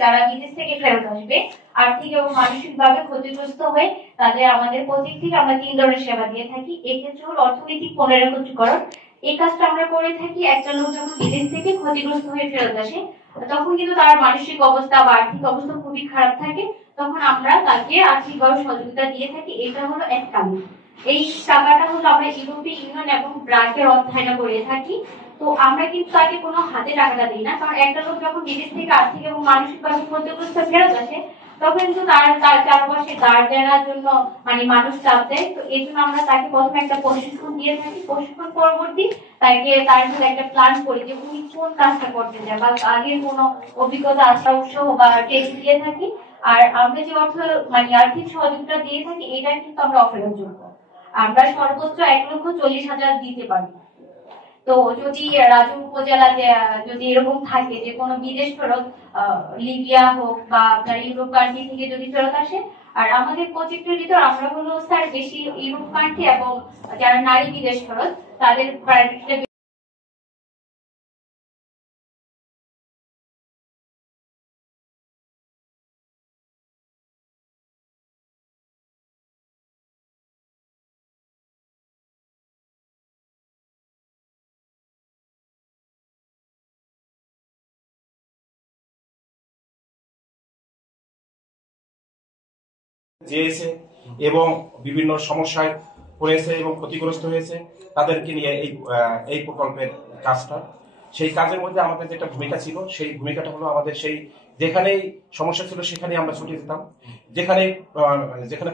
যারা বিদেশ থেকে ফেরত আসবে আর্থিক এবং মানসিকভাবে ক্ষতিগ্রস্ত হয়ে তাদের আমাদের প্রজেক্ট থেকে আমরা 3 ধরনের সেবা দিয়ে থাকি। এক্ষেত্রে হলো অর্থনৈতিক পুনরায় এই কাজটা আমরা করে থাকি। একটা লোক যখন বিদেশ থেকে ক্ষতিগ্রস্ত হয়ে ফেরত আসে তখন কিন্তু তার মানসিক অবস্থা বা আর্থিক অবস্থা খুবই খারাপ থাকে, তখন আমরা তাকে আর্থিকভাবে সহযোগিতা দিয়ে থাকি। এটা হলো এক কাজ। এই টাকাটা হলো আমরা ইউরোপীয় ইউনিয়ন এবং ব্র্যাকের অর্থায়নে করে থাকি। তো আমরা কিন্তু তাকে কোনো হাতে টাকাটা দিই না, কারণ একটা লোক যখন বিদেশ থেকে আর্থিক এবং মানসিকভাবে ক্ষতিগ্রস্ত ফেরত আসে তখন কিন্তু তার চারপাশে দাঁড় দেওয়ার জন্য মানুষ চাপ দেয়। তো এই জন্য আমরা তাকে প্রথমে একটা প্রশিক্ষণ দিয়ে থাকি। প্রশিক্ষণ পরবর্তী তার সাথে একটা প্ল্যান করি যে উনি কোন কাজটা করতে চায় বা আগের কোনো অভিজ্ঞতা আশা উৎসাহ বা টেস্ট দিয়ে থাকি। আর আমরা যে অর্থ আর্থিক সহযোগিতা দিয়ে থাকি এটা কিন্তু আমরা অফারের যোগ্য। আমরা সর্বোচ্চ 1,40,000 দিতে পারি। তো যদি রাজু উপজেলাতে যদি এরকম থাকে যে কোনো বিদেশ ফেরত লিবিয়া হোক বা আপনার ইউরোপ কান্ট্রি থেকে যদি ফেরত আসে, আর আমাদের প্রজেক্টের ভিতর আমরা হলো স্যার বেশি ইউরোপ কান্ট্রি এবং যারা নারী বিদেশ ফেরত তাদের প্রায়োরিটিটা যেয়েছে এবং বিভিন্ন সমস্যায় পড়েছে এবং ক্ষতিগ্রস্ত হয়েছে তাদেরকে নিয়ে এই প্রকল্পের কাজটা। সেই কাজের মধ্যে আমাদের যেটা ভূমিকা ছিল সেই ভূমিকাটা হলো আমাদের সেই যেখানেই সমস্যা ছিল সেখানে আমরা ছুটে যেতাম, যেখানে যেখানে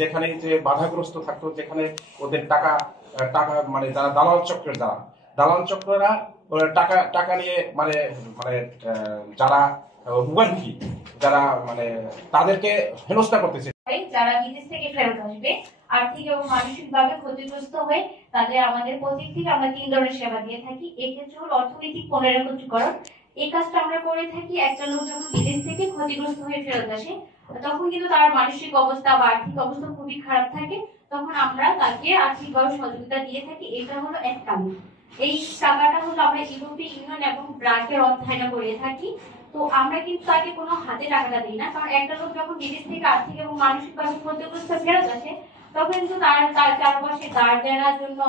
যেখানে যে বাধাগ্রস্ত থাকতো, যেখানে ওদের টাকা যারা দালাল চক্ররা টাকা নিয়ে যারা ভুগান্তি, যারা তাদেরকে হেনস্থা করতেছে। যারা বিদেশ থেকে ফেরত আসবে আর্থিক এবং মানসিকভাবে ক্ষতিগ্রস্ত হয়ে তাদের আমাদের প্রজেক্ট থেকে আমরা 3 ধরনের সেবা দিয়ে থাকি। এক্ষেত্রে হলো অর্থনৈতিক পুনরায় এই কাজটা আমরা করে থাকি। একটা লোক যখন বিদেশ থেকে ক্ষতিগ্রস্ত হয়ে ফেরত আসে তখন কিন্তু তার মানসিক অবস্থা বা আর্থিক অবস্থা খুবই খারাপ থাকে, তখন আমরা তাকে আর্থিকভাবে সহযোগিতা দিয়ে থাকি। এটা হলো এক কাজ। এই টাকাটা হলো আমরা ইউরোপীয় ইউনিয়ন এবং ব্র্যাকের অর্থায়নে করে থাকি। তো আমরা কিন্তু তাকে কোনো হাতে টাকাটা দিই না, কারণ একটা লোক যখন বিদেশ থেকে আর্থিক এবং মানসিকভাবে ক্ষতিগ্রস্ত ফেরত আসে তখন কিন্তু তার চারপাশে দাঁড় দেওয়ার জন্য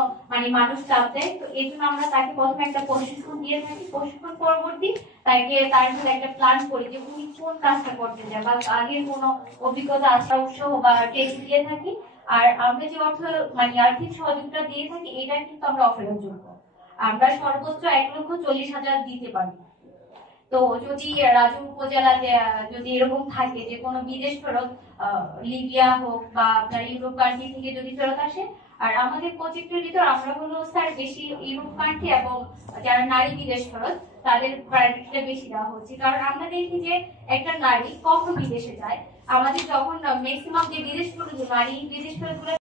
মানুষ চাপ দেয়। তো এই জন্য আমরা তাকে প্রথমে একটা প্রশিক্ষণ দিয়ে থাকি। প্রশিক্ষণ পরবর্তী তার সাথে একটা প্ল্যান করি যে উনি কোন কাজটা করতে চায় বা আগের কোনো অভিজ্ঞতা আশা উৎসাহ বা টেস্ট দিয়ে থাকি। আর আমরা যে অর্থ আর্থিক সহযোগিতা দিয়ে থাকি এটা কিন্তু আমরা অফারের যোগ্য। আমরা সর্বোচ্চ 1,40,000 দিতে পারি। তো যদি রাজু উপজেলাতে যদি এরকম থাকে যে কোনো বিদেশ ফেরত লিবিয়া হোক বা আপনার ইউরোপ কান্ট্রি থেকে যদি ফেরত আসে, আর আমাদের প্রজেক্টের ভিতর আমরা হলো স্যার বেশি ইউরোপ কান্ট্রি এবং যারা নারী বিদেশ ফেরত তাদের প্রায়োরিটিটা বেশি দেওয়া হচ্ছে। কারণ আমরা দেখি যে একটা নারী কখন বিদেশে যায়, আমাদের যখন ম্যাক্সিমাম যে বিদেশ ফেরত নারী বিদেশ ফেরত